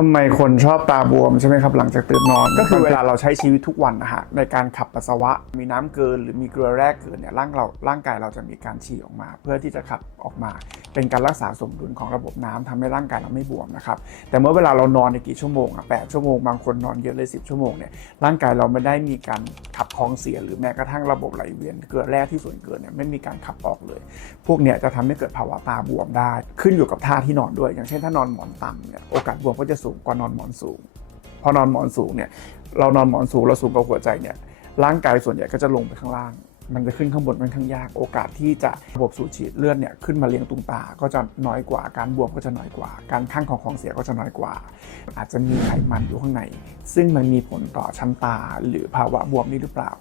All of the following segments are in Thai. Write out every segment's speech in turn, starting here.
ทำไมคนชอบตาบวมใช่ไหมครับหลังจากตื่นนอน ก็คือเวลาเราใช้ชีวิตทุกวันนะฮะในการขับปัสสาวะ มีน้ำเกินหรือมีเกลือแร่เกินเนี่ยร่างเราร่างกายเราจะมีการฉี่ออกมา เพื่อที่จะขับออกมา เป็นการรักษาสมดุลของระบบน้ำทำให้ร่างกายเราไม่บวมนะครับแต่เมื่อเวลาเรานอนในกี่ชั่วโมงอะแปดชั่วโมงบางคนนอนเยอะเลยสิบชั่วโมงเนี่ยร่างกายเราไม่ได้มีการ ขับคลองเสีย หรือแม้กระทั่งระบบไหลเวียนเกลือแร่ที่ส่วนเกินเนี่ยไม่มีการขับออกเลย พวกเนี่ยจะทำให้เกิดภาวะตาบวมได้ ขึ้นอยู่กับท่าที่นอนด้วย อย่างเช่นถ้านอนหมอนต่ำเนี่ยโอกาสบวมก็จะสูงกว่านอนหมอนสูง พอนอนหมอนสูงเนี่ยเรานอนหมอนสูงเราสูงกว่าหัวใจเนี่ยร่างกายส่วนใหญ่ก็จะลงไปข้างล่าง มันจะขึ้นข้างบนค่อนข้างยากโอกาสที่จะระบบสูบฉีดเลือดเนี่ยขึ้นมาเลี้ยงตรงตา ก็จะน้อยกว่าการบวมก็จะน้อยกว่า การข้างของของเสียก็จะน้อยกว่า อาจจะมีไขมันอยู่ข้างใน ซึ่งมันมีผลต่อชั้นตาหรือภาวะบวมนี้หรือเปล่า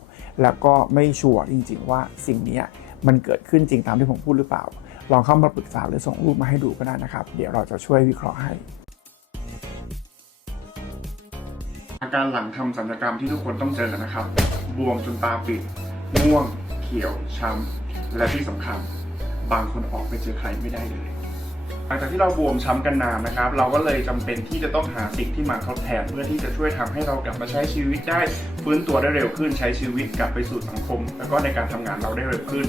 แล้วก็ไม่ชัวร์จริง ๆ ว่าสิ่งนี้มันเกิดขึ้นจริงตามที่ผมพูดหรือเปล่า ลองเข้ามาปรึกษาหรือส่งรูปมาให้ดูก็ได้นะครับ เดี๋ยวเราจะช่วยวิเคราะห์ให้อาการหลังทำศัลยกรรมที่ทุกคนต้องเจอนะครับ บวมจนตาปิด ม่วง เขียว ช้ำ และที่สำคัญ บางคนออกไปเจอใครไม่ได้เลย หลังจากที่เราบวมช้ำกันนานนะครับ เราก็เลยจำเป็นที่จะต้องหาสิ่งที่มาทดแทน เพื่อที่จะช่วยทำให้เรากลับมาใช้ชีวิตได้ฟื้นตัวได้เร็วขึ้น ใช้ชีวิตกลับไปสู่สังคม แล้วก็ในการทำงานเราได้เร็วขึ้น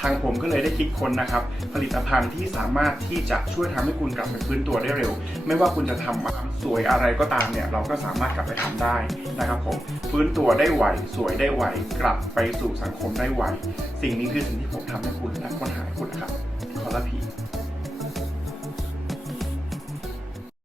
ทางผมก็เลยได้คิดค้นนะครับ ผลิตภัณฑ์ที่สามารถที่จะช่วยทำให้คุณกลับไปฟื้นตัวได้เร็ว ไม่ว่าคุณจะทำมาสวยอะไรก็ตามเนี่ย เราก็สามารถกลับไปทำได้นะครับผมฟื้นตัวได้ไวสวยได้ไวกลับไปสู่สังคมได้ไวสิ่งนี้คือสิ่งที่ผมทำให้คุณและคนหายคุณนะครับคอลลาพี